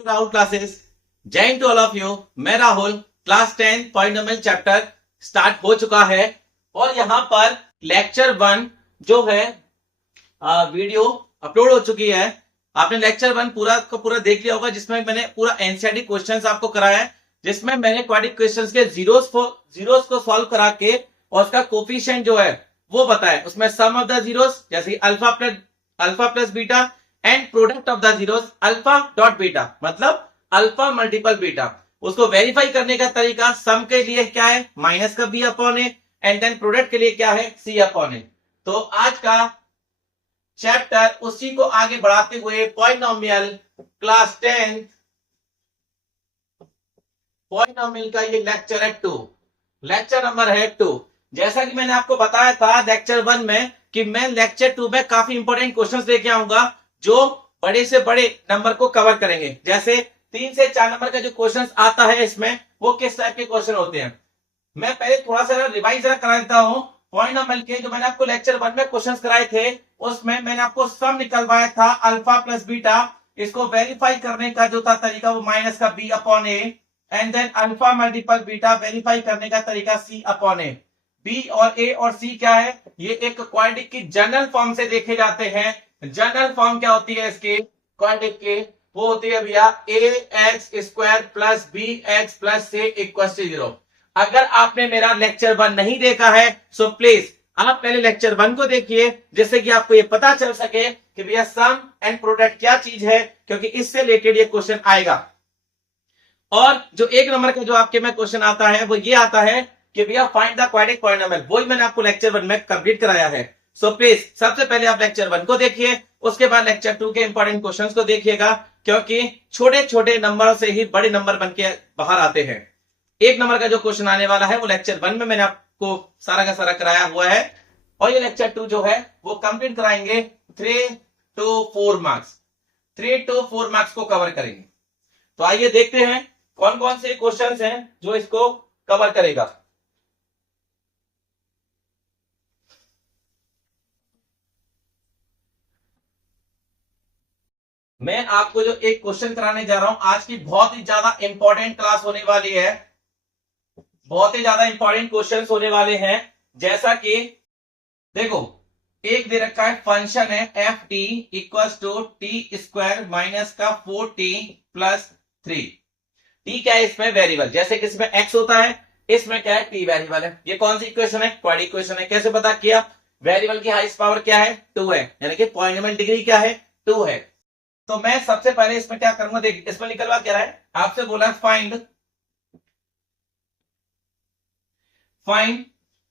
To Rahul classes. जय to all of you. मैं Rahul. Class 10 polynomial chapter start हो चुका है और यहाँ पर लेक्चर 1 जो है वीडियो अपलोड हो चुकी है। आपने लेक्चर 1 पूरा का पूरा देख लिया होगा, जिसमें मैंने पूरा एनसीईआरटी क्वेश्चंस आपको कराया है, जिसमें मैंने क्वाड्रेटिक क्वेश्चंस के जीरोस को सॉल्व करा के और उसका कोफिशिएंट जो है वो बताया। उसमें सम ऑफ द जीरोस जैसे alpha plus beta and product of the zeros alpha dot beta, मतलब अल्फा मल्टीपल बीटा। उसको वेरीफाई करने का तरीका सम के लिए क्या है, माइनस का B upon A, and then product के लिए क्या है, सी अपॉन ए। तो आज का चैप्टर उसी को आगे बढ़ाते हुए पॉलिनोमियल क्लास 10 पॉलिनोमियल का ये लेक्चर है 2, लेक्चर नंबर है 2। जैसा कि मैंने आपको बताया था लेक्चर 1 में कि मैं लेक्चर 2 में काफी इंपॉर्टेंट क्वेश्चंस लेके आऊंगा जो बड़े से बड़े नंबर को कवर करेंगे। जैसे 3 से 4 नंबर का जो क्वेश्चंस आता है इसमें वो किस टाइप के क्वेश्चन होते हैं, मैं पहले थोड़ा सा रिवाइज करा देता हूं। पॉलिनोमियल के जो मैंने आपको लेक्चर 1 में क्वेश्चंस कराए थे उसमें मैंने आपको सम निकलवाया था अल्फा प्लस बीटा। इसको वेरीफाई करने का जो था तरीका वो माइनस का B upon A, and then alpha multiple beta verify करने का तरीका सी अपॉन ए। बी और ए और सी क्या है, ये एक क्वाड्रेटिक की जनरल फॉर्म से देखे जाते हैं। जनरल फॉर्म क्या होती है इसके क्वाड्रेटिक के, वो होती है भैया A x square plus B x plus C equal to 0। अगर आपने मेरा लेक्चर 1 नहीं देखा है सो प्लीज आप पहले लेक्चर 1 को देखिए, जिससे कि आपको ये पता चल सके कि भैया सम एंड प्रोडक्ट क्या चीज है, क्योंकि इससे रिलेटेड ये क्वेश्चन आएगा। और जो 1 नंबर का जो आपके में क्वेश्चन आता है वो ये आता है कि भैया फाइंड द क्वाड्रेटिक पॉलिनोमियल, वही मैंने आपको लेक्चर 1 में कंप्लीट कराया है। सो प्लीज सबसे पहले आप लेक्चर 1 को देखिए, उसके बाद लेक्चर 2 के इंपॉर्टेंट क्वेश्चंस को देखिएगा, क्योंकि छोटे छोटे नंबर से ही बड़े नंबर बनके बाहर आते हैं। 1 नंबर का जो क्वेश्चन आने वाला है वो लेक्चर 1 में मैंने आपको सारा का सारा कराया हुआ है, और ये लेक्चर 2 जो है वो कंप्लीट कराएंगे 3 to 4 मार्क्स, 3 to 4 मार्क्स को कवर करेंगे। तो आइए देखते हैं कौन कौन से क्वेश्चंस हैं जो इसको कवर करेगा। मैं आपको जो एक क्वेश्चन कराने जा रहा हूं, आज की बहुत ही ज्यादा इंपॉर्टेंट क्लास होने वाली है, बहुत ही ज्यादा इंपॉर्टेंट क्वेश्चंस होने वाले हैं। जैसा कि देखो एक दे रखा है फंक्शन है F T equal to T square minus का 4t प्लस 3। टी क्या है इसमें, वेरिएबल, जैसे कि इसमें x होता है इसमें क्या है, टी वेरिएबल है। ये कौन सी इक्वेशन है, क्वाड्रेटिक इक्वेशन है। कैसे पता किया, वेरिएबल की हाईएस्ट पावर क्या है, 2 है, यानी कि पॉलिनोमियल डिग्री क्या है, 2 है। तो मैं सबसे पहले इसमें क्या करूंगा, देख इसमें निकलवा क्या रहा है, आपसे बोला फाइंड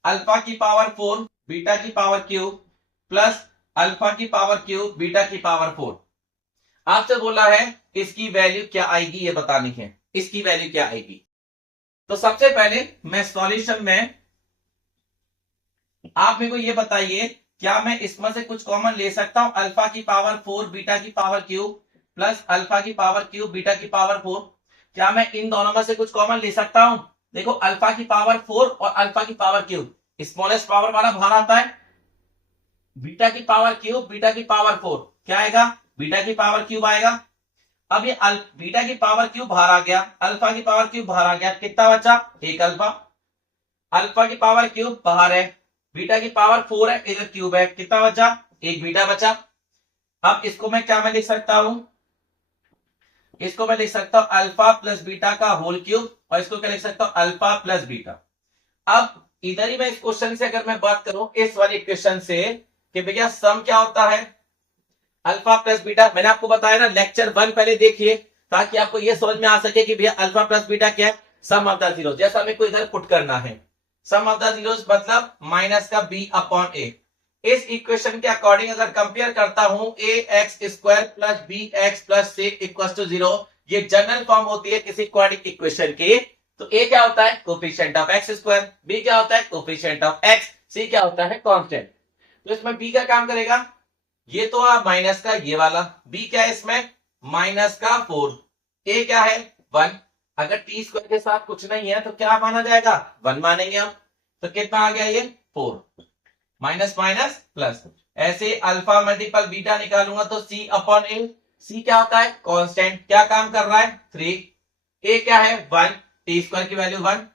अल्फा की पावर 4 बीटा की पावर क्यूब प्लस अल्फा की पावर क्यूब बीटा की पावर 4। आपसे बोला है इसकी वैल्यू क्या आएगी, ये बतानी है इसकी वैल्यू क्या आएगी। तो सबसे पहले मैं सॉल्यूशन में आप मेरे को ये बताइए, क्या मैं इसमें से कुछ कॉमन ले सकता हूं, अल्फा की पावर 4 बीटा की पावर क्यूब प्लस अल्फा की पावर क्यूब बीटा की पावर 4, क्या मैं इन दोनों में से कुछ कॉमन ले सकता हूं। देखो अल्फा की पावर 4 और अल्फा की पावर क्यूब, स्मॉलेस्ट पावर वाला बाहर आता है, बीटा की पावर क्यूब बीटा की पावर 4 क्या आएगा, बीटा की पावर क्यूब आएगा। अब ये बीटा की पावर क्यूब बाहर आ गया, अल्फा की पावर क्यूब बाहर आ गया, कितना बचा, एक अल्फा। अल्फा की पावर क्यूब बाहर है, बीटा की पावर 4 है, इधर क्यूब है, कितना बचा, एक बीटा बचा। अब इसको मैं क्या में लिख सकता हूं, इसको मैं लिख सकता हूं अल्फा प्लस बीटा का होल क्यूब, और इसको क्या लिख सकता हूं, अल्फा प्लस बीटा। अब इधर ही मैं इस क्वेश्चन से अगर मैं बात करूं, इस वाले क्वेश्चन से कि भैया सम क्या होता है अल्फा प्लस बीटा, मैंने आपको बताया ना लेक्चर 1 पहले देखिए, ताकि आपको यह समझ में आ सके कि भैया अल्फा प्लस बीटा क्या है, सम ऑफ द जीरोस। जैसा मेरे को इधर पुट करना है सम ऑफ द जीरोस मतलब माइनस का बी अपॉन ए। इस इक्वेशन के अकॉर्डिंग अगर कंपेयर करता हूं A x square plus B x plus C equal to 0, ये जनरल फॉर्म होती है किसी क्वाड्रेटिक इक्वेशन की। तो ए क्या होता है, coefficient of x square, B क्या होता है, कोफिशिएंट ऑफ एक्स, सी क्या होता है, कांस्टेंट। तो इसमें बी का काम करेगा, ये तो आप माइनस का ये वाला, बी क्या है इसमें माइनस का 4, ए क्या है 1। अगर टी स्क्वायर के साथ कुछ नहीं है तो क्या माना जाएगा, 1 मानेंगे हम। तो कितना आ गया ये 4, माइनस माइनस प्लस, ऐसे अल्फा मल्टीपल बीटा निकालूंगा तो सी अपॉन ए, सी क्या होता है कांस्टेंट, क्या काम कर रहा है 3, ए क्या है 1, टी स्क्वायर की value 1,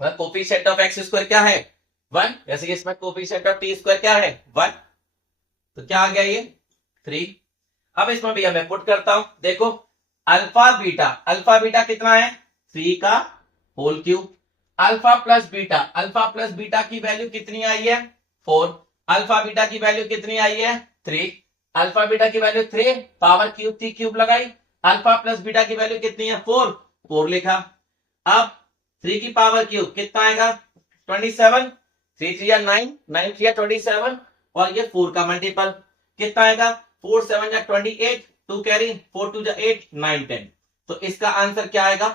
coefficient of x square क्या है 1, जैसे कि इसमें कोफिशिएंट ऑफ टी स्क्वायर क्या है 1, तो क्या आ गया ये 3। अब इसमें भैया मैं पुट करता हूं, देखो अल्फा बीटा कितना है 3 का whole cube, alpha plus beta की वैल्यू कितनी आई है 4, अल्फा बीटा की वैल्यू कितनी आई है 3, अल्फा बीटा की वैल्यू 3, पावर क्यूब थी क्यूब लगाई, अल्फा प्लस बीटा की वैल्यू कितनी है 4, 4 लिखा। अब 3 की पावर क्यूब कितना आएगा 27, 3 3 या 9, 9 3 या 27, और ये 4 का मल्टीपल कितना आएगा 4 7 या 28, 2 कैरी 4 2 या 8 9 10, तो इसका आंसर क्या आएगा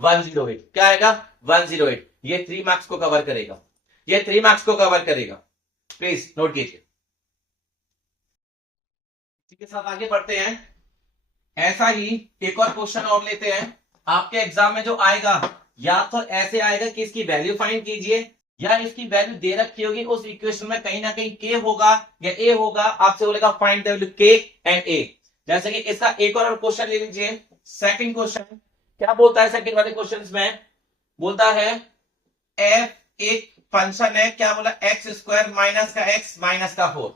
108, क्या आएगा 108। ये 3 मार्क्स को कवर करेगा, ये 3 मार्क्स को कवर करेगा, प्लीज नोट कीजिए। इसी के साथ आगे बढ़ते हैं। ऐसा ही एक और क्वेश्चन और लेते हैं, आपके एग्जाम में जो आएगा या तो ऐसे आएगा कि इसकी वैल्यू फाइंड कीजिए, या इसकी वैल्यू दे रखी होगी उस इक्वेशन में कहीं ना कहीं के होगा या ए होगा, आपसे बोलेगा फाइंड द वैल्यू के एंड ए। जैसे कि इसका एक और क्वेश्चन ले लीजिए, सेकंड क्वेश्चन क्या बोलता है, सेकंड वाले क्वेश्चन में बोलता है एफ एक फंक्शन है, क्या बोला एक्स स्क्वायर माइनस का एक्स माइनस का 4,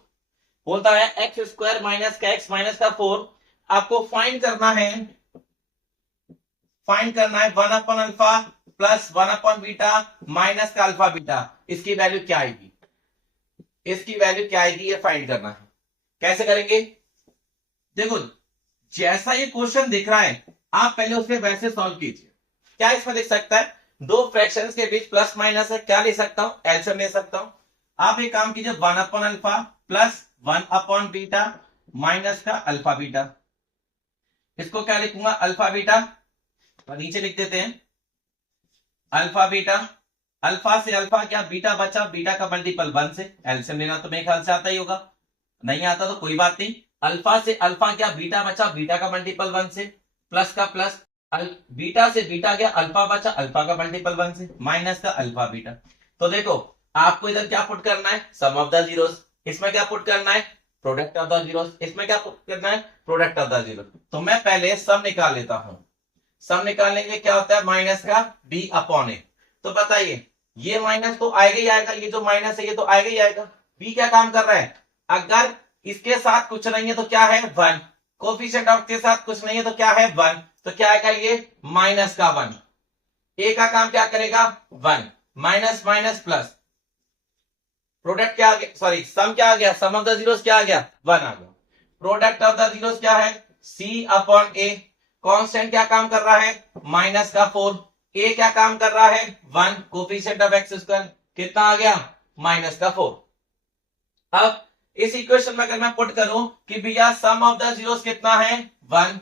बोलता है एक्स स्क्वायर माइनस का एक्स माइनस का 4, आपको फाइंड करना है 1 upon alpha plus 1 upon beta minus का अल्फा बीटा, इसकी वैल्यू क्या आएगी, इसकी वैल्यू क्या आएगी ये फाइंड करना है। कैसे करेंगे, देखो जैसा ये क्वेश्चन दिख रहा है आप पहले उसे वैसे सॉल्व कीजिए। क्या इसमें दिख सकता है, दो फ्रैक्शंस के बीच प्लस माइनस है, क्या ले सकता हूं एलसीएम ले सकता हूं। आप एक काम कीजिए 1 upon alpha plus 1 upon beta minus का अल्फा बीटा, इसको क्या लिखूंगा अल्फा बीटा, तो नीचे लिख देते हैं अल्फा बीटा, अल्फा से अल्फा क्या बीटा बचा, बीटा का मल्टीपल 1 से, एलसीएम लेना तो मेरे ख्याल से आता ही होगा, नहीं आता तो कोई बात नहीं, अल्फा से अल्फा क्या बीटा बचा, बीटा का मल्टीपल 1 से, प्लस का प्लस, बीटा से बीटा गया अल्फा बचा, अल्फा का मल्टीपल 1 से, माइनस का अल्फा बीटा। तो देखो आपको इधर क्या पुट करना है सम ऑफ द जीरोस, इसमें क्या पुट करना है प्रोडक्ट ऑफ द जीरोस, इसमें क्या पुट करना है प्रोडक्ट ऑफ द जीरो। तो मैं पहले सम निकाल लेता हूं, सम निकालने के लिए क्या होता है माइनस का बी अपॉन ए। तो बताइए ये माइनस तो आएगा ही आएगा, ये जो माइनस है ये तो आएगा ही आएगा, बी क्या काम कर रहा है, अगर इसके साथ कुछ नहीं है तो क्या है 1, कोफिशिएंट ऑफ के साथ कुछ नहीं है तो क्या है 1, तो क्या आएगा ये माइनस का 1, ए का काम क्या करेगा 1, माइनस माइनस प्लस, प्रोडक्ट क्या आ गया, सॉरी सम क्या आ गया, सम ऑफ द जीरोस क्या आ गया 1 आ गया, प्रोडक्ट ऑफ द जीरोस क्या है सी अपॉन ए, कांस्टेंट क्या काम कर रहा है माइनस का 4, ए क्या काम कर रहा है 1, कोफिशिएंट ऑफ एक्स स्क्वायर कितना आ गया माइनस का 4। अब इस इक्वेशन में अगर मैं पुट करूं कि भैया सम ऑफ द जीरोस कितना है 1,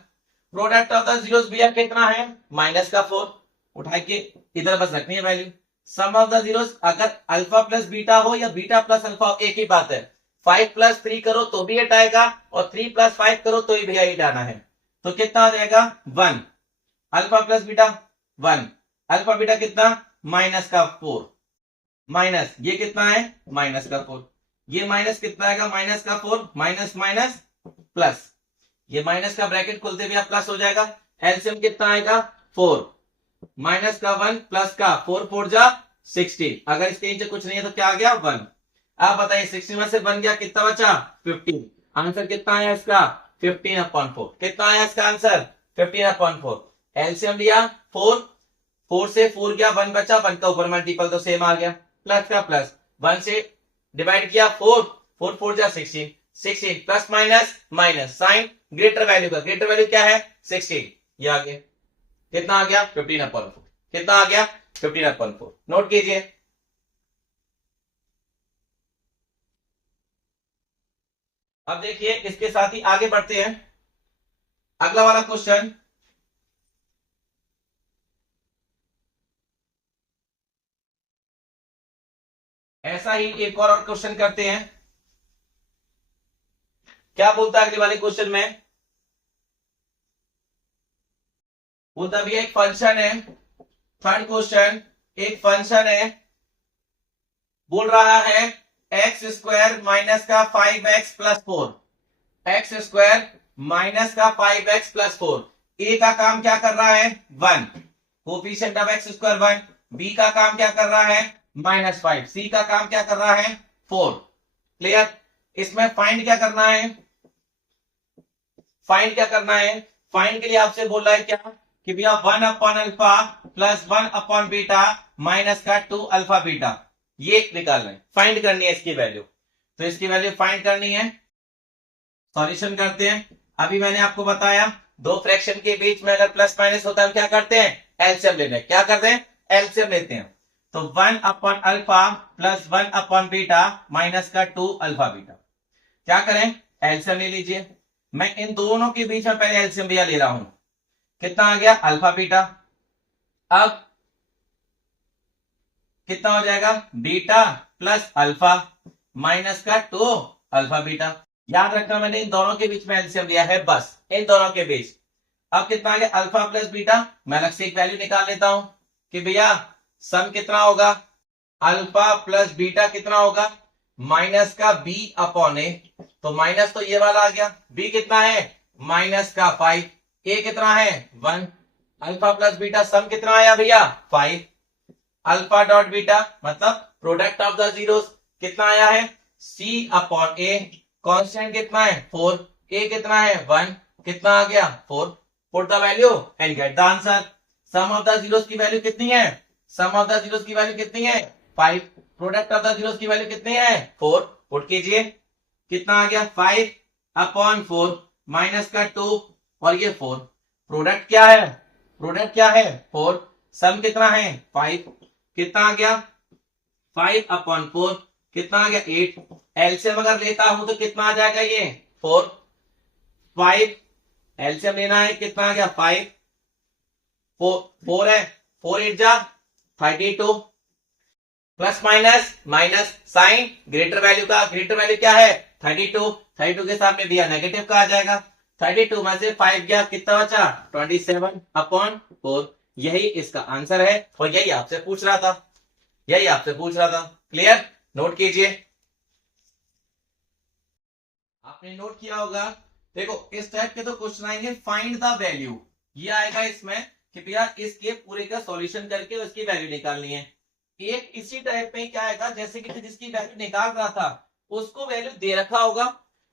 प्रोडक्ट ऑफ द जीरोस भैया कितना है माइनस का 4, उठा के इधर बस रखनी है value, sum of the zeros अगर अल्फा प्लस बीटा हो या बीटा प्लस अल्फा हो एक ही बात है, 5 प्लस 3 करो तो भी एट आएगा और 3 प्लस 5 करो तो ही भैया एट आना है, तो कितना आ जाएगा 1, alpha plus beta 1, alpha beta कितना माइनस का 4, माइनस ये कितना है माइनस का 4, ये माइनस कितना आएगा माइनस का 4, माइनस माइनस प्लस, ये माइनस का ब्रैकेट खोलते भी आप प्लस हो जाएगा, एलसीएम कितना आएगा 4, माइनस का 1 प्लस का 4 4 जा 60, अगर इसके नीचे कुछ नहीं है तो क्या आ गया 1। आप बताइए 60 में से बन गया कितना बचा 15, आंसर कितना आया इसका 15 अपॉन 4, कितना आया इसका आंसर 15 अपॉन 4, एलसीएम लिया 4, 4 से 4 गया 1 बचा, 1 का ऊपर मल्टीपल तो सेम आ गया, प्लस का प्लस 1 से डिवाइड किया 4, 4 4 जा 16, 16 plus minus minus, sign greater value का, ग्रेटर वैल्यू क्या है 16, ये आ गया कितना आ गया 15 अपॉन 4, कितना आ गया 15 अपॉन 4, नोट कीजिए। अब देखिए इसके साथ ही आगे बढ़ते हैं, अगला वाला क्वेश्चन, ऐसा ही एक और क्वेश्चन करते हैं। क्या बोलता है अगले वाले क्वेश्चन में, बोलता भी एक फंक्शन है, थर्ड क्वेश्चन, एक फंक्शन है बोल रहा है एक्स स्क्वायर माइनस का 5x plus 4, x square minus का 5x प्लस 4। ए का काम क्या कर रहा है 1, coefficient of x square 1। B का काम क्या कर रहा है -5। सी का काम क्या कर रहा है 4। क्लियर। इसमें फाइंड क्या करना है, फाइंड क्या करना है, फाइंड के लिए आपसे बोल रहा है क्या कि भैया 1 upon alpha plus 1 upon beta minus का 2 अल्फा बीटा, ये निकालना है, फाइंड करनी है इसकी वैल्यू। तो इसकी वैल्यू फाइंड करनी है, सॉल्यूशन करते हैं। अभी मैंने आपको बताया दो फ्रैक्शन के बीच में अगर प्लस माइनस होता है हम क्या करते हैं एलसीएम लेते हैं। क्या करते हैं एलसीएम लेते हैं। तो 1 upon alpha plus 1 upon beta minus का 2 अल्फा बीटा। क्या करें एलसीएम ले लीजिए। मैं इन दोनों के बीच में पहले एलसीएम भैया ले रहा हूं। कितना आ गया अल्फा बीटा। अब कितना हो जाएगा बीटा प्लस अल्फा माइनस का 2 अल्फा बीटा। याद रखना मैंने इन दोनों के बीच में एलसीएम लिया है, बस इन दोनों के बीच। अब कितना आ गया अल्फा प्लस बीटा। मैं अलग से एक वैल्यू निकाल लेता हूं कि भैया सम कितना होगा अल्फा प्लस बीटा कितना होगा माइनस का बी अपॉन ए। तो माइनस तो ये वाला आ गया, बी कितना है माइनस का 5, ए कितना है 1। अल्फा प्लस बीटा सम कितना आया भैया 5। अल्फा डॉट बीटा मतलब प्रोडक्ट ऑफ द जीरोस कितना आया है सी अपॉन ए। कांस्टेंट कितना है 4, ए कितना है 1, कितना आ गया 4। Put the value and get the answer. Sum of the zeros की वैल्यू कितनी है, सम ऑफ द जीरोस की वैल्यू कितनी है 5। प्रोडक्ट ऑफ द जीरोस की वैल्यू कितनी है 4। पुट कीजिए कितना आ गया 5 अपॉन 4 माइनस का 2 और ये 4। प्रोडक्ट क्या है, प्रोडक्ट क्या है 4। सम कितना है 5, कितना आ गया 5 अपॉन 4 कितना आ गया 8। एलसीएम अगर लेता हूं तो कितना आ जाएगा ये 4 5। एलसीएम लेना है कितना आ गया 5 4 है 4 8 जा 32 plus minus minus sign greater value का, ग्रेटर वैल्यू क्या है 32। 32 के सामने दिया नेगेटिव का आ जाएगा। 32 में से 5 गया कितना बचा 27 अपॉन 4। यही इसका आंसर है और यही आपसे पूछ रहा था, यही आपसे पूछ रहा था। क्लियर, नोट कीजिए। आपने नोट किया होगा। देखो इस टाइप के तो क्वेश्चन आएंगे फाइंड द वैल्यू, ये आएगा इसमें कि भैया इसके पूरे का सॉल्यूशन करके उसकी वैल्यू निकालनी है। एक इसी टाइप में क्या आएगा जैसे कि जिसकी वैल्यू निकाल रहा था उसको वैल्यू दे रखा होगा,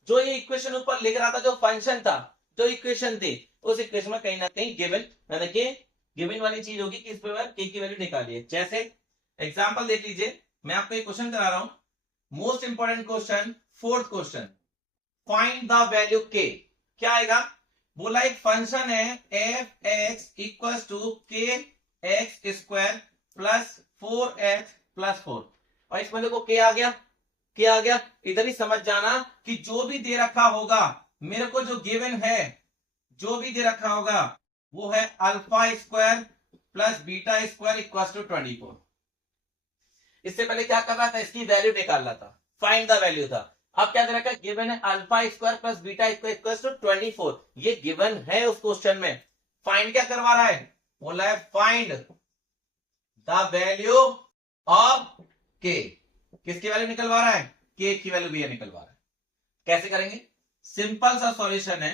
जो ये इक्वेशन ऊपर लिख रहा था जो फंक्शन था जो इक्वेशन थी उस इक्वेशन में कहीं ना कहीं गिवन, देखिए गिवन वाली चीज होगी कि इस पर के की वैल्यू निकालिए। जैसे एग्जांपल देख लीजिए, मैं आपको एक क्वेश्चन करा रहा हूं, most important question, fourth question, find the value के। क्या आएगा, बोला एक फंक्शन है एफ एक्स इक्वल टू के x square plus 4x plus 4 और इसमें देखो के आ गया, के आ गया। इधर ही समझ जाना कि जो भी दे रखा होगा मेरे को, जो गिवन है जो भी दे रखा होगा वो है alpha square plus beta square equal to 24। इससे पहले क्या कर रहा था इसकी वैल्यू निकाल रहा था, फाइंड द वैल्यू था। अब क्या दे रखा है गिवन है alpha square plus beta square equal to 24। ये गिवन है उस क्वेश्चन में। फाइंड क्या करवा रहा है, बोला है फाइंड द वैल्यू ऑफ के। किसकी वैल्यू निकलवा रहा है, के की वैल्यू भी निकलवा रहा है। कैसे करेंगे, सिंपल सा सॉल्यूशन है।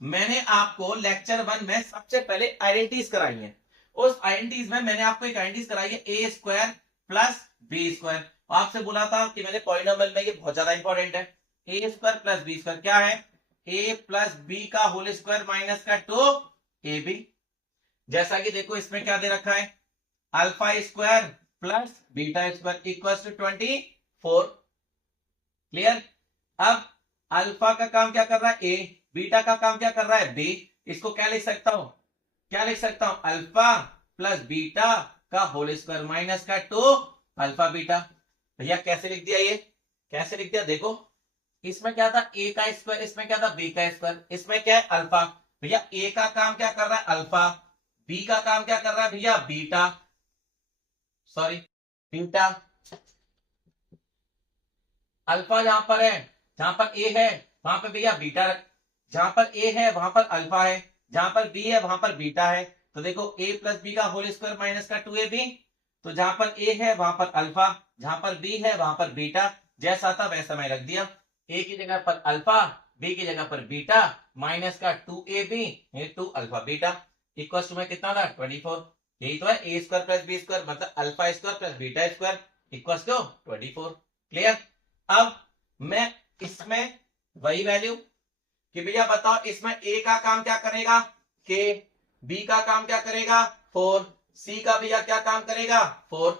मैंने आपको लेक्चर 1 में सबसे पहले आइडेंटिटीज कराई है। उस आइडेंटिटीज में मैंने आपको एक आइडेंटिटीज कराई है A square plus B square. आपसे बोला था कि मैंने पॉलिनोमियल में ये बहुत ज्यादा इंपॉर्टेंट है। A square plus B square क्या है, ए प्लस बी का होल स्क्वायर माइनस का 2 ए बी। जैसा कि देखो इसमें क्या दे रखा है alpha square plus beta square equal to 24। Clear. अब अल्फा का काम क्या कर रहा है ए, बीटा का काम क्या कर रहा है बी। इसको क्या लिख सकता हूं, क्या लिख सकता हूं अल्फा प्लस बीटा का होल स्क्वायर माइनस का 2 अल्फा बीटा। भैया कैसे लिख दिया, ये कैसे लिख दिया, देखो इसमें क्या था ए का स्क्वायर, इसमें क्या था बी का स्क्वायर, इसमें क्या है अल्फा। भैया ए का काम क्या कर रहा है अल्फा, बी का काम क्या कर रहा है भैया बीटा, सॉरी बीटा। अल्फा जहां पर है, जहां पर ए है वहां पर भैया बीटा, जहां पर ए है वहां पर अल्फा है, जहां पर बी है वहां पर बीटा है। तो देखो ए प्लस बी का होल स्क्वायर माइनस का 2ab। तो जहां पर ए है वहां पर अल्फा, जहां पर बी है वहां पर बीटा। जैसा था वैसा मैं रख दिया, ए की जगह पर अल्फा, बी की जगह पर बीटा माइनस का 2ab into alpha beta equal to में कितना था 24। यही तो है A square plus B square मतलब alpha square plus beta square equal to 24। Clear. अब मैं इसमें वही वैल्यू कि भैया बताओ इसमें ए का काम क्या करेगा के, बी का काम क्या करेगा 4, सी का भैया क्या काम करेगा 4।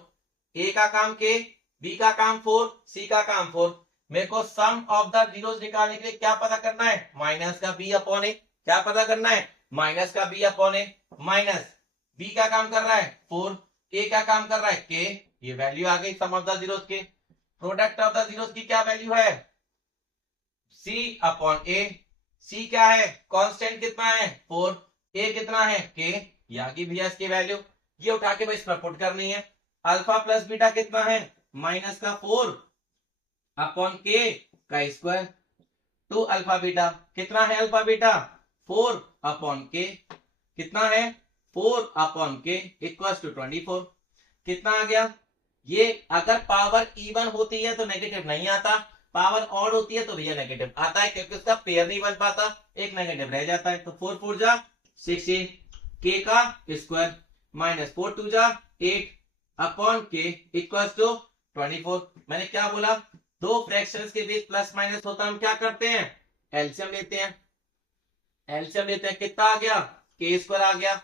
ए का काम के, बी का काम 4, सी का काम 4। मेरे को सम ऑफ द जीरोस निकालने के लिए क्या पता करना है माइनस का बी अपॉन ए। क्या पता करना है माइनस का बी अपॉन ए। माइनस बी का काम कर रहा है 4, ए का काम कर रहा है के। ये वैल्यू आ गई सम ऑफ द जीरोस के। प्रोडक्ट ऑफ द जीरोस की क्या वैल्यू है सी अपॉन ए। सी क्या है कांस्टेंट कितना है 4, ए कितना है के। ये आ गई भैया इसकी वैल्यू। ये उठा के भाई इस पर पुट करनी है। अल्फा प्लस बीटा कितना है माइनस का 4 अपॉन के का स्क्वायर टू अल्फा बीटा कितना है अल्फा बीटा 4 अपॉन के कितना है 4 अपॉन के इक्वल टू 24। कितना आ गया। ये अगर पावर इवन होती है तो नेगेटिव नहीं आता, पावर ऑड होती है तो भैया नेगेटिव आता है क्योंकि उसका पेयर नहीं बन पाता, एक नेगेटिव रह जाता है। तो 4 4 जा 16 के का स्क्वायर माइनस 4 2 जा 8 अपॉन के इक्वल टू 24। मैंने क्या बोला दो फ्रैक्शंस के बीच प्लस माइनस होता है हम क्या करते हैं एलसीएम लेते हैं। एलसीएम लेते हैं कितना आ गया के स्क्वायर आ गया।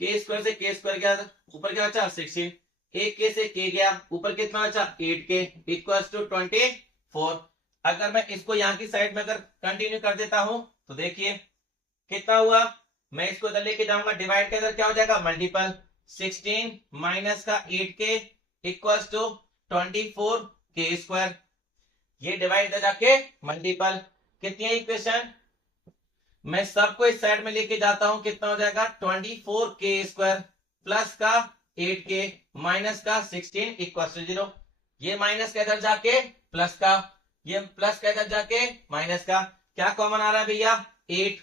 के स्क्वायर से के स्क्वायर गया ऊपर क्या बचा 16, एक के से के गया ऊपर कितना बचा 8 के इक्वल टू 24। अगर मैं इसको यहाँ की साइड में अगर कंटिन्यू कर देता हूं तो देखिए कितना हुआ। मैं इसको इधर लेके जाऊंगा डिवाइड के इधर क्या हो जाएगा मल्टीपल 16 माइनस का 8 के इक्वल टू 24 के स्क्वायर। ये डिवाइड इधर जाके मल्टीपल कितनी है इक्वेशन। मैं सबको इस साइड में लेके जाता हूं कितना हो जाएगा 24 के स्क्वायर प्लस का 8 के माइनस का 16 इक्वल टू 0। ये माइनस का इधर जाके प्लस का, ये प्लस का इधर जाके माइनस का, क्या कॉमन आ रहा है भैया 8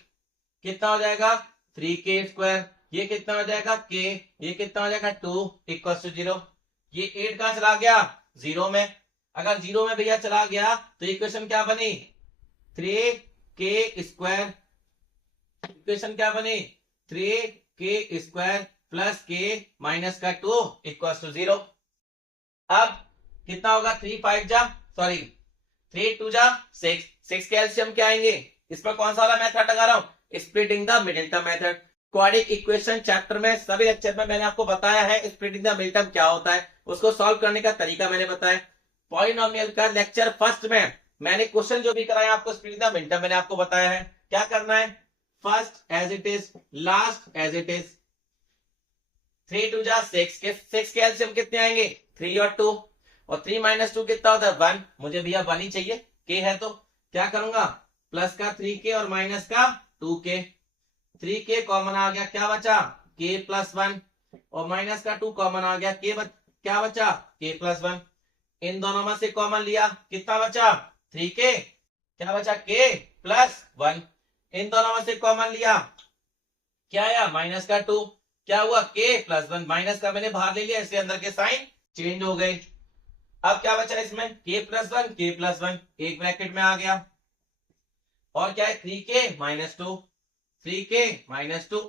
कितना हो जाएगा 3 के स्क्वायर। ये कितना हो जाएगा के, ये कितना हो जाएगा 2 इक्वल टू 0। ये 8 कहां चला गया 0 में। अगर 0 में भैया चला गया तो इक्वेशन क्या बनी 3 के स्क्वायर। इक्वेशन क्या बनी 3 के स्क्वायर प्लस के माइनस का 2 इक्वल टू 0। अब कितना होगा 3 5 जा सॉरी 3 2 जा 6, 6 के एलसीएम क्या आएंगे। इस पर कौन सा वाला मेथड लगा रहा हूं splitting the middle term method. Quadric equation chapter में सभी लेक्चर में मैंने आपको बताया है स्प्लिटिंग द मिडिल टर्म क्या होता है, उसको सॉल्व करने का तरीका मैंने बताया। पॉलिनोमियल का लेक्चर फर्स्ट में मैंने क्वेश्चन जो भी कराया आपको स्प्लिटिंग द मिडिल टर्म मैंने आपको बताया है क्या करना है first as it is last as it is. 3 2 जा 6 के एलसीएम कितने आएंगे 3 और 2 और 3 माइनस 2 कितना होता है 1। मुझे भैया 1 ही चाहिए के है तो क्या करूंगा प्लस का 3 के और माइनस का 2 के। 3 के कॉमन आ गया क्या बचा के प्लस 1 और माइनस का 2 कॉमन आ गया क्या बचा के प्लस 1। इन दोनों में से कॉमन लिया कितना बचा 3 के, क्या बचा के प्लस 1। इन दोनों में से कॉमन लिया क्या आया माइनस का 2, क्या हुआ के प्लस 1। माइनस का मैंने बाहर ले लिया इसलिए अंदर के साइन चेंज हो गए। अब क्या बचा इसमें के प्लस 1 एक ब्रैकेट में आ गया और क्या है 3 के माइनस 2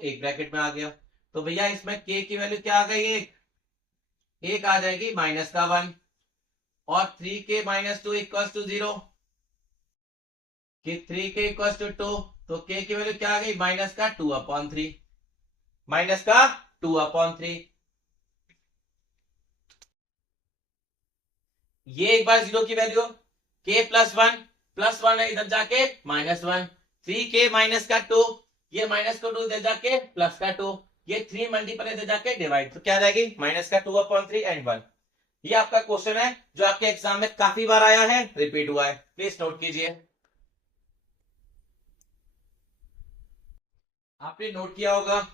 एक ब्रैकेट में आ गया। तो भैया इसमें के की वैल्यू क्या आ गई एक आ जाएगी माइनस का 1 और 3 के माइनस 2 इक्वल टू 0 कि 3 के इक्वल टू 2 तो के की वैल्यू क्या आ गई माइनस का 2/3 माइनस का 2/3। ये एक बार 0 की वैल्यू के प्लस 1 है इधर जाके माइनस 1 3 के माइनस का 2 ये माइनस का 2 इधर जाके प्लस का 2 ये 3 मल्टीपल इधर जाके डिवाइड तो क्या आ जाएगी माइनस का 2/3 एंड 1। ये आपका क्वेश्चन है जो आपके एग्जाम में काफी बार आया है रिपीट हुआ है प्लीज नोट कीजिए। आपने नोट किया होगा।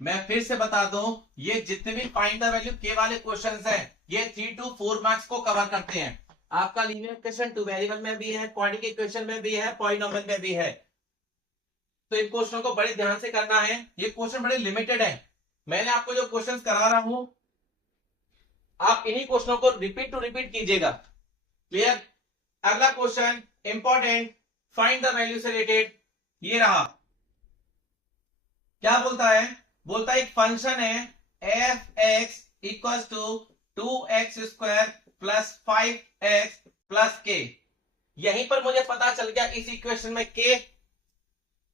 मैं फिर से बता दूं ये जितने भी फाइंड द वैल्यू के वाले क्वेश्चंस हैं ये 3 to 4 मार्क्स को कवर करते हैं। आपका लीनियर इक्वेशन 2 वेरिएबल में भी है, क्वाड्रेटिक इक्वेशन में भी है, पॉलिनोमियल में भी है। तो इन क्वेश्चनों को बड़े ध्यान से करना है, ये क्वेश्चन बड़े लिमिटेड है। मैंने आपको जो क्वेश्चंस करा रहा हूं आप इन्हीं क्वेश्चनों को रिपीट टू रिपीट कीजिएगा। क्लियर। अगला question important find the value से रिलेटेड ये रहा, क्या बोलता है, बोलता है एक फंक्शन है F X equal to 2x² plus 5x plus K. यहीं पर मुझे पता चल गया इस इक्वेशन में के,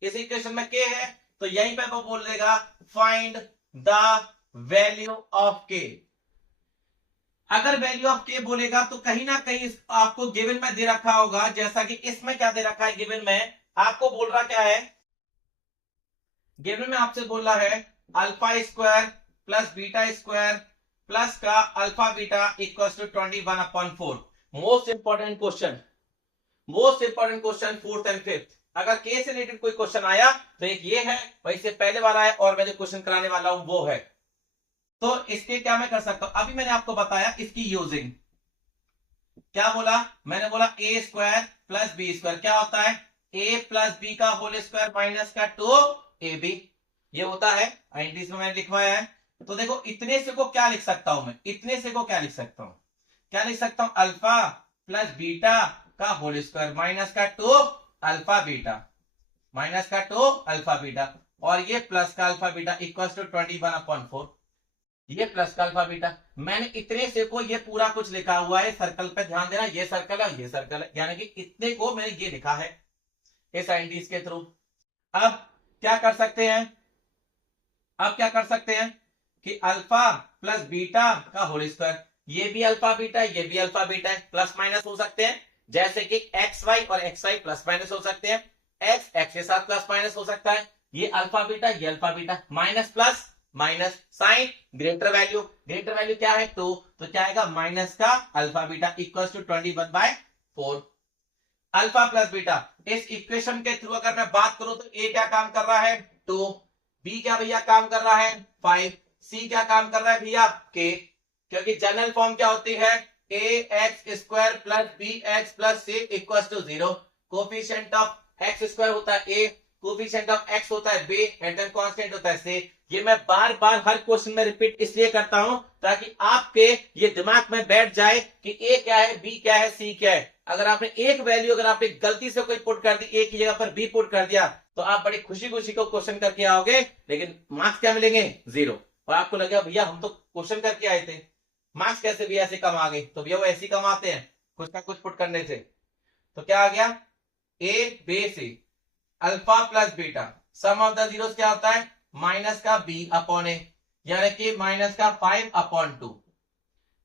इस इक्वेशन में के है, तो यहीं पे वो बोल देगा फाइंड द वैल्यू ऑफ के। अगर वैल्यू ऑफ के बोलेगा तो कहीं ना कहीं आपको गिवन में दे रखा होगा, जैसा कि इसमें क्या दे रखा है, गिवन में आपको बोल रहा क्या है, गिवन में आपसे बोल रहा है alpha square plus beta square plus का alpha beta equal to 21/4। Most important question, most important question fourth and fifth. अगर के से रिलेटेड कोई क्वेश्चन आया तो एक ये है, वही से पहले वाला है, और मैं जो क्वेश्चन कराने वाला हूं वो है। तो इसके क्या मैं कर सकता हूं, अभी मैंने आपको बताया इसकी यूजिंग, क्या बोला, मैंने बोला ए स्क्वायर प्लस बी स्क्वायर क्या होता है, ए प्लस बी का होल स्क्वायर माइनस का 2ab, ये होता है, इसमें मैंने लिखवाया है। तो देखो इतने से को क्या लिख सकता हूं मैं, इतने से को क्या लिख सकता हूं, क्या लिख सकता हूं, अल्फा प्लस बीटा का होल स्क्वायर माइनस का 2 अल्फा बीटा, माइनस का 2 अल्फा बीटा, और ये प्लस का अल्फा बीटा इक्वल टू 21/4, ये प्लस का अल्फा बीटा। मैंने इतने से को ये पूरा कुछ लिखा हुआ है, सर्कल पे ध्यान देना, ये सर्कल है, ये सर्कल है, यानी कि इतने को मैंने ये लिखा है इस आइडेंटिटीज के थ्रू। अब क्या कर सकते हैं, अब क्या कर सकते हैं कि अल्फा प्लस बीटा का होल स्क्वायर, ये भी अल्फा बीटा है, ये भी अल्फा बीटा है, प्लस माइनस हो सकते हैं, जैसे कि एक्स वाई और एक्स वाई प्लस माइनस हो सकते हैं, एक्स एक्स के साथ प्लस माइनस हो सकता है, ये अल्फा बीटा, ये alpha beta, minus plus minus, sign greater value, greater value क्या है 2, तो क्या आएगा माइनस का alpha beta equal to 21/4। Alpha plus beta, इस इक्वेशन के थ्रू अगर मैं बात करूं तो ए क्या काम कर रहा है 2, बी क्या भैया काम कर रहा है 5, सी क्या काम कर रहा है भैया के, क्योंकि जनरल फॉर्म क्या होती है A x square plus B x plus C equal to 0, coefficient of x square होता है ए, कोफिशिएंट ऑफ एक्स होता है बी, एंड देन कांस्टेंट होता है सी। ये मैं बार बार हर क्वेश्चन में रिपीट इसलिए करता हूं ताकि आपके ये दिमाग में बैठ जाए कि ए क्या है, बी क्या है, सी क्या है। अगर आपने एक वैल्यू, अगर आपने गलती से कोई पुट कर दी, ए की जगह पर बी पुट कर दिया, तो आप बड़ी खुशी खुशी को क्वेश्चन करके आओगे, लेकिन मार्क्स क्या मिलेंगे 0, और आपको लगेगा भैया हम तो क्वेश्चन करके आए थे, मार्क्स कैसे भी ऐसे कम आ गए, तो भैया वो ऐसे कम आते हैं कुछ ना कुछ पुट करने से। तो क्या आ गया A B C, alpha plus beta, sum of the zeros क्या होता है माइनस का बी अपॉन ए, यानी कि माइनस का 5/2,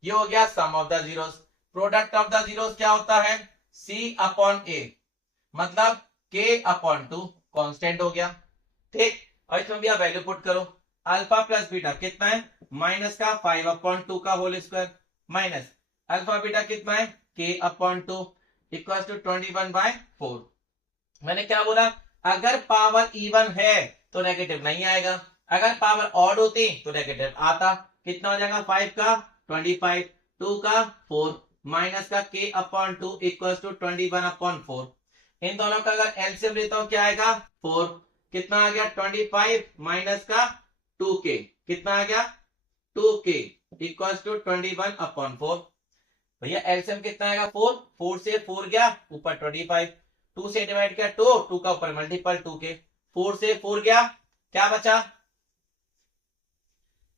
ये हो गया sum of the zeros. Product of the zeros क्या होता है सी अपॉन ए, मतलब के अपॉन 2, कांस्टेंट हो गया, ठीक। और इसमें भी आप वैल्यू पुट करो, अल्फा प्लस बीटा कितना है माइनस का 5/2 का whole square, minus alpha beta कितना है के अपॉन 2 इक्वल टू 21/4। मैंने क्या बोला, अगर पावर इवन है तो नेगेटिव नहीं आएगा, अगर पावर ऑड होती तो नेगेटिव आता। कितना हो जाएगा 5 का 25, 2 का 4, माइनस का के अपॉन 2 इक्वल टू 21/4। इन दोनों का अगर एलसीएम लेता हूं क्या आएगा 4, कितना आ गया 25 माइनस का 2k, कितना आ गया 2k इक्वल टू 21/4। भैया एलसीएम कितना आएगा 4, 4 से 4 गया ऊपर 25, 2 से डिवाइड किया 2, 2 का ऊपर मल्टीपल 2k, 4 से 4 गया, क्या बचा,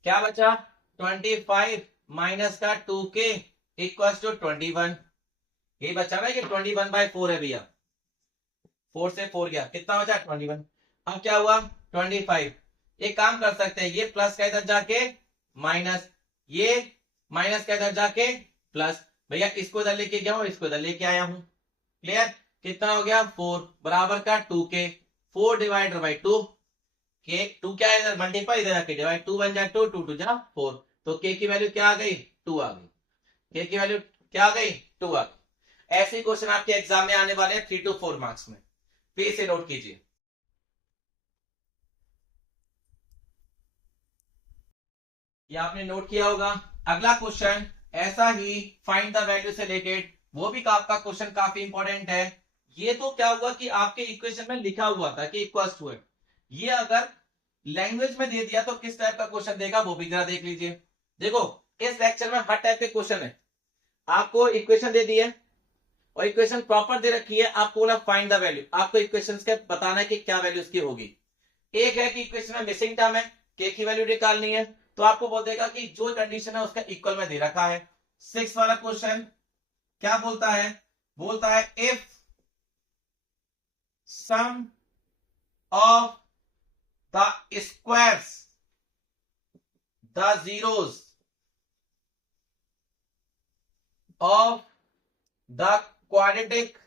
क्या बचा 25 माइनस का 2k इक्वल टू 21, ये बचा ना, ये 21/4 है भैया, 4 से 4 गया, कितना बचा 21। अब क्या हुआ 25, एक काम कर सकते हैं, ये प्लस का इधर जाके माइनस, ये माइनस का इधर जाके प्लस, भैया इसको इधर लेके गया हूं, इसको इधर लेके आया हूं, क्लियर। कितना हो गया 4 बराबर का 2k, 4 डिवाइडेड बाई 2, के 2 क्या है इधर मल्टीपल, इधर आके डिवाइड, 2 1 जा 2, 2 2 जा 4, तो k की वैल्यू क्या आ गई 2 आ गई, k की वैल्यू क्या आ गई 2 आ गई। ऐसे क्वेश्चन आपके एग्जाम में आने वाले हैं 3 to 4 मार्क्स में, फिर से नोट कीजिए। ये आपने नोट किया होगा। अगला क्वेश्चन ऐसा ही फाइंड द वैल्यू से रिलेटेड, वो भी आपका क्वेश्चन काफी इंपॉर्टेंट है। ये तो क्या हुआ कि आपके इक्वेशन में लिखा हुआ था कि इक्वल्स टू है, ये अगर लैंग्वेज में दे दिया तो किस टाइप का क्वेश्चन देगा वो भी जरा देख लीजिए। देखो इस लेक्चर में हर टाइप के क्वेश्चन है, आपको इक्वेशन दे दी है और इक्वेशन प्रॉपर दे रखी है, आपको बोला फाइंड द वैल्यू, आपको इक्वेशन के बताना है कि क्या वैल्यू इसकी होगी। एक है कि इक्वेशन में मिसिंग टर्म है, के की वैल्यू निकालनी है, तो आपको बोल देगा कि जो कंडीशन है उसका इक्वल में दे रखा है। 6 वाला क्वेश्चन क्या बोलता है, बोलता है if sum of the squares the zeros of the quadratic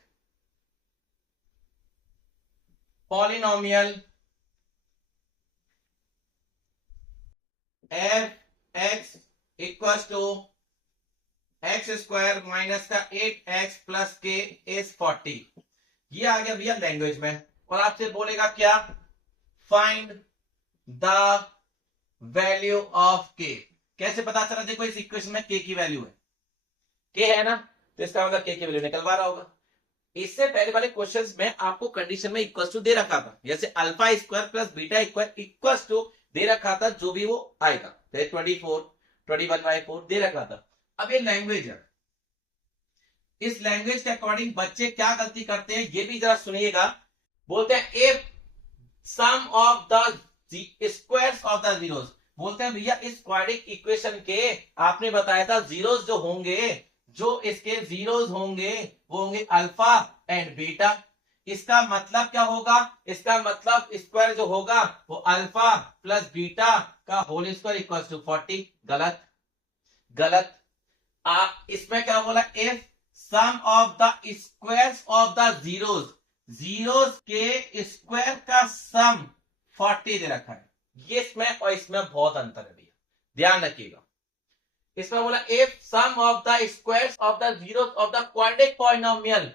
polynomial f(x) equals to x square minus का 8x plus k is 40। ये आ गया भैया लैंग्वेज में, और आपसे बोलेगा क्या, find the value of k। कैसे पता चला, देखो इस इक्वेशन में k की वैल्यू है, के है ना, तो इसका मतलब के की वैल्यू निकलवा रहा होगा। इससे पहले वाले क्वेश्चंस में आपको कंडीशन में इक्वल टू दे रखा था, जैसे alpha square plus beta square equal to दे रखा था, जो भी वो आएगा, 24 21/4 दे रखा था। अब ये लैंग्वेज है, इस लैंग्वेज के अकॉर्डिंग बच्चे क्या गलती करते हैं ये भी जरा सुनिएगा। बोलते हैं if sum of the squares of the zeros, बोलते हैं भैया इस क्वाड्रेटिक इक्वेशन के आपने बताया था जीरोस जो होंगे, जो इसके जीरोस होंगे वो होंगे अल्फा एंड बीटा। इसका मतलब क्या होगा, इसका मतलब स्क्वायर जो होगा वो अल्फा प्लस बीटा का होल स्क्वायर इक्वल टू 40। गलत गलत। आप इसमें क्या बोला, if sum of the squares of the zeros, zeros के स्क्वायर का सम 40 दे रखा है। ये इसमें और इसमें बहुत अंतर है भैया, ध्यान रखिएगा। इसमें बोला if sum of the squares of the zeros of the quadratic polynomial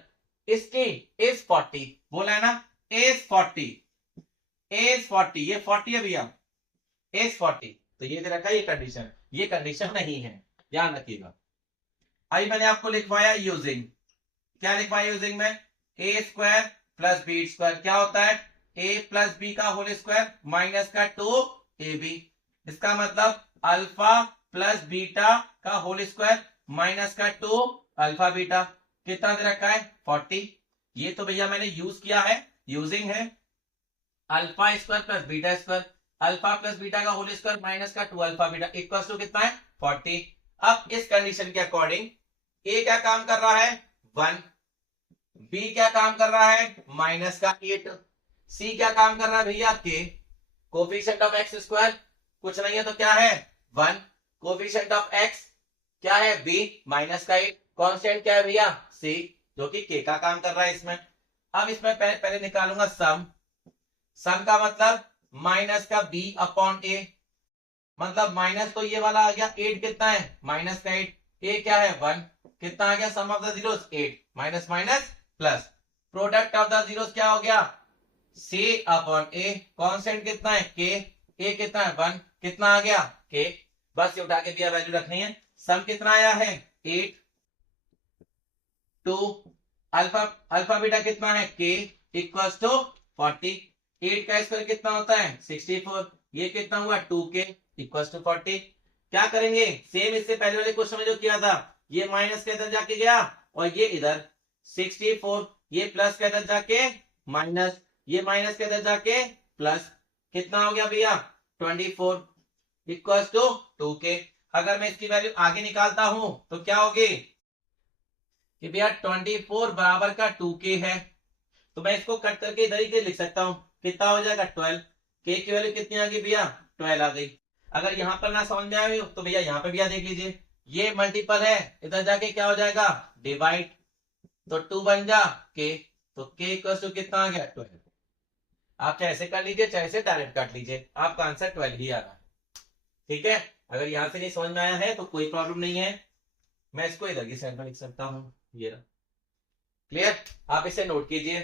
इसकी इज 40, बोला है ना, इज 40, इज 40, ये 40 है भैया, इज 40, तो ये दे रखा है, ये कंडीशन, ये कंडीशन नहीं है, ध्यान रखिएगा। अभी मैंने आपको लिखवाया यूजिंग, क्या लिखवाया यूजिंग में, ए स्क्वायर प्लस बी स्क्वायर, क्या होता है ए प्लस बी का होल स्क्वायर माइनस का 2ab, इसका मतलब अल्फा प्लस बीटा का होल स्क्वायर माइनस का 2 अल्फा बीटा, कितना दे रखा है 40। ये तो भैया मैंने यूज किया है, यूजिंग है alpha square plus beta square, alpha plus beta का होल स्क्वायर माइनस का 2 अल्फा बीटा इक्वल टू कितना है 40। अब इस कंडीशन के अकॉर्डिंग ए क्या काम कर रहा है 1, बी क्या काम कर रहा है माइनस का 8, सी क्या काम कर रहा है भैया के, कोफिशिएंट ऑफ एक्स स्क्वायर कुछ नहीं है तो क्या है 1, कोफिशिएंट ऑफ एक्स क्या है बी माइनस का 8, कांस्टेंट क्या है भैया सी जो कि के का काम कर रहा है इसमें। अब इसमें पहले निकालूंगा सम, सम का मतलब माइनस का बी अपॉन ए, मतलब माइनस तो ये वाला आ गया, 8 कितना है माइनस का 8, ए क्या है 1, कितना आ गया sum of the zeros 8, minus minus plus, product of the zeros क्या हो गया सी अपॉन ए, कांस्टेंट कितना है के, ए कितना है 1, कितना आ गया के, बस ये उठा के दिया वैल्यू रखनी है। सम कितना आया है 8, 2 अल्फा बीटा कितना है के इक्वल्स टू 40, 8 का स्क्वायर कितना होता है 64, ये कितना हुआ 2k इक्वल्स टू 40। क्या करेंगे सेम इससे पहले वाले क्वेश्चन में जो किया था, ये माइनस के इधर जाके गया और ये इधर 64, ये प्लस के इधर जाके माइनस, ये माइनस के इधर जाके प्लस, कितना हो गया भैया 24 इक्वल्स टू 2k। अगर मैं इसकी वैल्यू आगे निकालता हूं तो क्या होगी कि भैया 24 बराबर का 2k है, तो मैं इसको कट करके इधर ही लिख सकता हूं, कितना हो जाएगा 12, k की वैल्यू कितनी आ गई भैया 12 आ गई। अगर यहां पर ना समझ में आए तो भैया यहां पे भैया देख लीजिए, ये मल्टीपल है इधर जाके क्या हो जाएगा डिवाइड, तो 2 बन जा k, तो k इक्वल टू कितना आ गया 12। आप चाहे ऐसे कर लीजिए चाहे ऐसे डायरेक्ट काट लीजिए, आपका आंसर 12 ही आ रहा है, ठीक है। अगर यहां से नहीं समझ में आया है तो कोई प्रॉब्लम नहीं है, मैं इसको इधर की साइड में लिख सकता हूं, ये रहा क्लियर। आप इसे नोट कीजिए,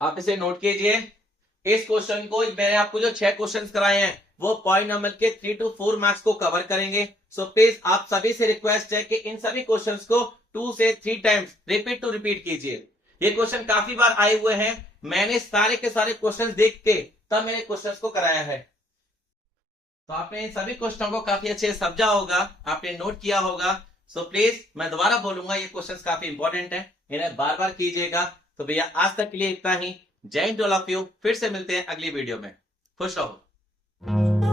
आप इसे नोट कीजिए। इस क्वेश्चन को मैंने आपको जो 6 क्वेश्चन कराए हैं वो पॉलिनोमियल के 3 to 4 मार्क्स को कवर करेंगे। सो प्लीज आप सभी से रिक्वेस्ट है कि इन सभी क्वेश्चंस को 2 से 3 टाइम्स रिपीट कीजिए। ये क्वेश्चन काफी बार आए हुए हैं, मैंने सारे के सारे क्वेश्चंस देख के तब मैंने क्वेश्चंस को कराया है, तो आपने इन सभी क्वेश्चनों को काफी अच्छे से समझा होगा, आपने नोट किया होगा। सो प्लीज मैं दोबारा बोलूंगा, ये क्वेश्चंस काफी इंपॉर्टेंट है, इन्हें बार बार कीजिएगा। तो भैया आज तक के लिए इतना ही। जय हिंद ऑल ऑफ यू। फिर से मिलते हैं अगली वीडियो में। खुश रहो।